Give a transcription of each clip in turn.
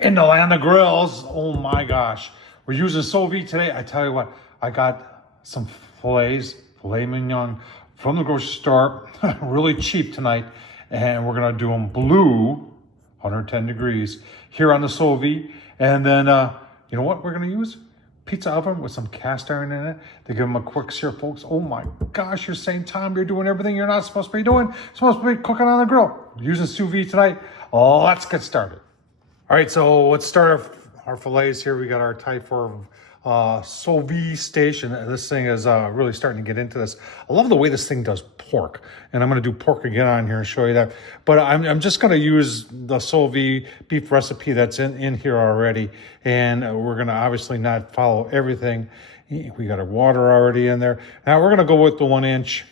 in the land of grills. Oh my gosh. We're using Sous Vide today. I tell you what, I got some filet mignon from the grocery store, really cheap tonight. And we're gonna do them blue, 110 degrees, here on the Sous Vide. And then, you know what we're gonna use? Pizza oven with some cast iron in it to give them a quick sear, folks. Oh my gosh, you're saying, Tom, you're doing everything you're not supposed to be doing. You're supposed to be cooking on the grill. Using Sous Vide tonight. Let's get started. All right, so let's start our fillets here. We got our Type 4 Sous Vide station. This thing is really starting to get into this. I love the way this thing does pork. And I'm gonna do pork again on here and show you that. But I'm just gonna use the Sous Vide beef recipe that's in here already. And we're gonna obviously not follow everything. We got our water already in there. Now we're gonna go with the 1 inch.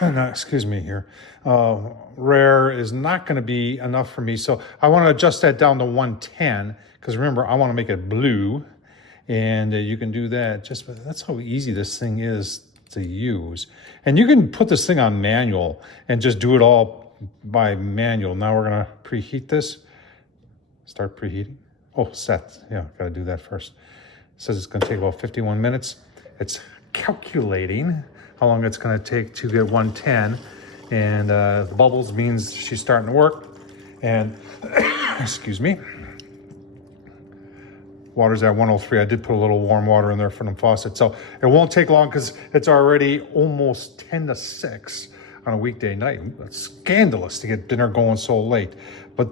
No, excuse me here. Rare is not going to be enough for me. So I want to adjust that down to 110 because remember, I want to make it blue. And you can do that. That's how easy this thing is to use. And you can put this thing on manual and just do it all by manual. Now we're going to preheat this. Start preheating. Oh, set. Yeah, got to do that first. It says it's going to take about 51 minutes. It's calculating how long it's going to take to get 110. And the bubbles means she's starting to work. And, excuse me, water's at 103. I did put a little warm water in there from the faucet. So it won't take long because it's already almost 10 to 6 on a weekday night. It's scandalous to get dinner going so late. But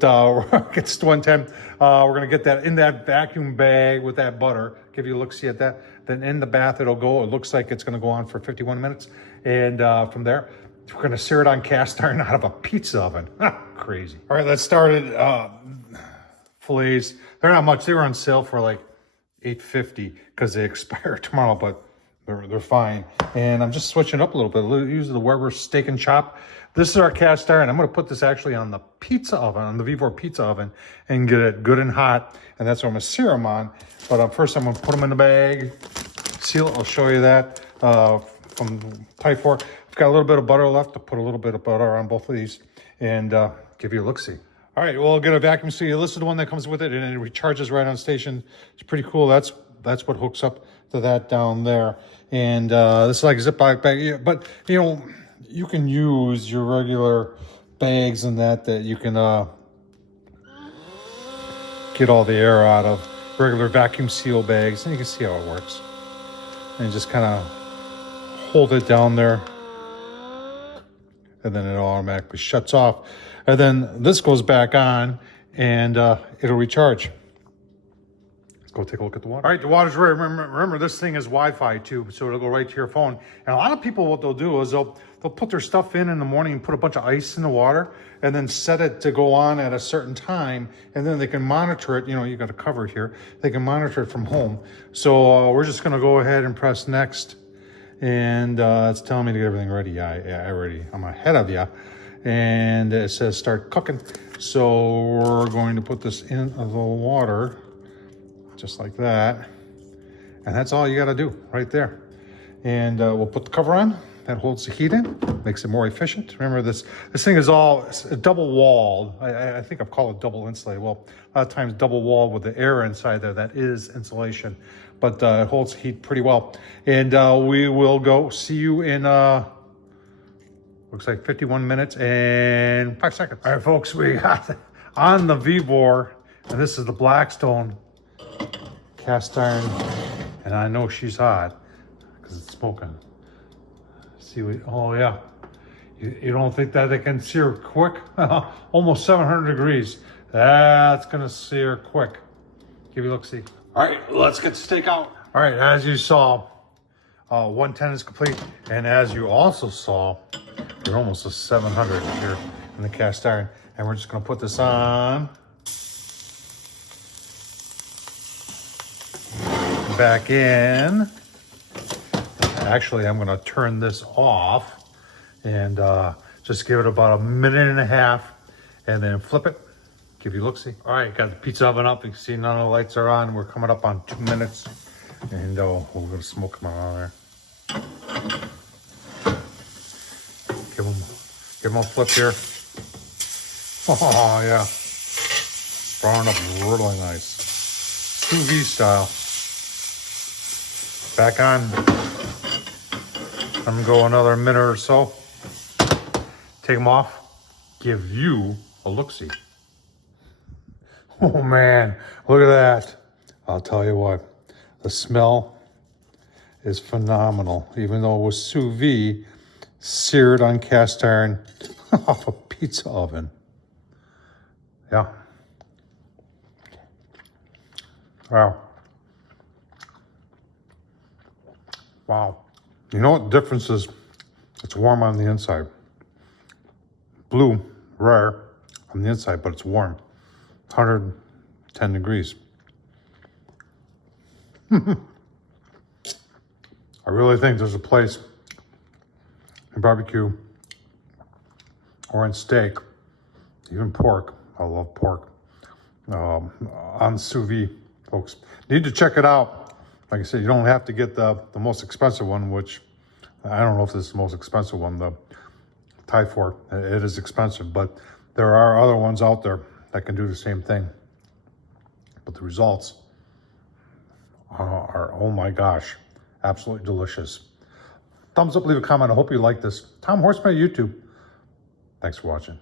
it's 110. We're going to get that in that vacuum bag with that butter. Give you a look-see at that. Then in the bath, it'll go. It looks like it's going to go on for 51 minutes. And from there, we're going to sear it on cast iron out of a pizza oven. Crazy. All right, let's start it. Fillets. They're not much. They were on sale for like $8.50 because they expire tomorrow, but they're fine. And I'm just switching up a little bit. Use the Weber steak and chop. This is our cast iron. I'm going to put this actually on the pizza oven, on the V4 pizza oven, and get it good and hot. And that's what I'm going to sear them on. But first, I'm going to put them in the bag, seal it. I'll show you that from Type 4. I've got a little bit of butter left. I'll put a little bit of butter on both of these and give you a look-see. All right, well, I'll get a vacuum seal. This is the one that comes with it, and it recharges right on station. It's pretty cool. That's what hooks up to that down there. And this is like a Ziploc bag. But, you know, you can use your regular bags and that you can get all the air out of. Regular vacuum seal bags. And you can see how it works. And just kind of hold it down there. And then it automatically shuts off. And then this goes back on and it'll recharge. Let's go take a look at the water. All right, the water's ready. Remember this thing is Wi-Fi too, so it'll go right to your phone. And a lot of people, what they'll do is they'll put their stuff in the morning and put a bunch of ice in the water and then set it to go on at a certain time. And then they can monitor it. You know, you got a cover here. They can monitor it from home. So we're just going to go ahead and press next. And it's telling me to get everything ready. I'm ahead of you. And it says start cooking. So we're going to put this in the water, just like that. And that's all you got to do right there. And we'll put the cover on. That holds the heat in, makes it more efficient. Remember, this thing is all double walled. I think I've called it double insulated. Well, a lot of times double walled with the air inside there. That is insulation. But it holds heat pretty well. And we will go see you in, looks like 51 minutes and 5 seconds. All right, folks, we got on the V-bore, and this is the Blackstone cast iron. And I know she's hot because it's smoking. See, oh yeah. You don't think that they can sear quick? Almost 700 degrees. That's gonna sear quick. Give you a look-see. All right, let's get the steak out. All right, as you saw, 110 is complete. And as you also saw, we're almost to 700 here in the cast iron. And we're just gonna put this on. Back in. Actually, I'm gonna turn this off and just give it about 1.5 minutes and then flip it. Give you a look-see. All right, got the pizza oven up. You can see none of the lights are on. We're coming up on 2 minutes. And we're gonna smoke them on there. Give them a flip here. Oh yeah. Brown up really nice. Sous vide style. Back on. I'm gonna go another minute or so. Take them off. Give you a look-see. Oh man, look at that. I'll tell you what, the smell is phenomenal. Even though it was sous vide, seared on cast iron off a pizza oven. Yeah. Wow. Wow. You know what the difference is? It's warm on the inside. Blue, rare on the inside, but it's warm. 110 degrees. I really think there's a place in barbecue or in steak, even pork. I love pork. On sous vide, folks. Need to check it out. Like I said, you don't have to get the most expensive one, which I don't know if this is the most expensive one, the Thai fork. It is expensive, but there are other ones out there that can do the same thing. But the results are, oh my gosh, absolutely delicious. Thumbs up, leave a comment. I hope you like this. Tom Horsman, YouTube. Thanks for watching.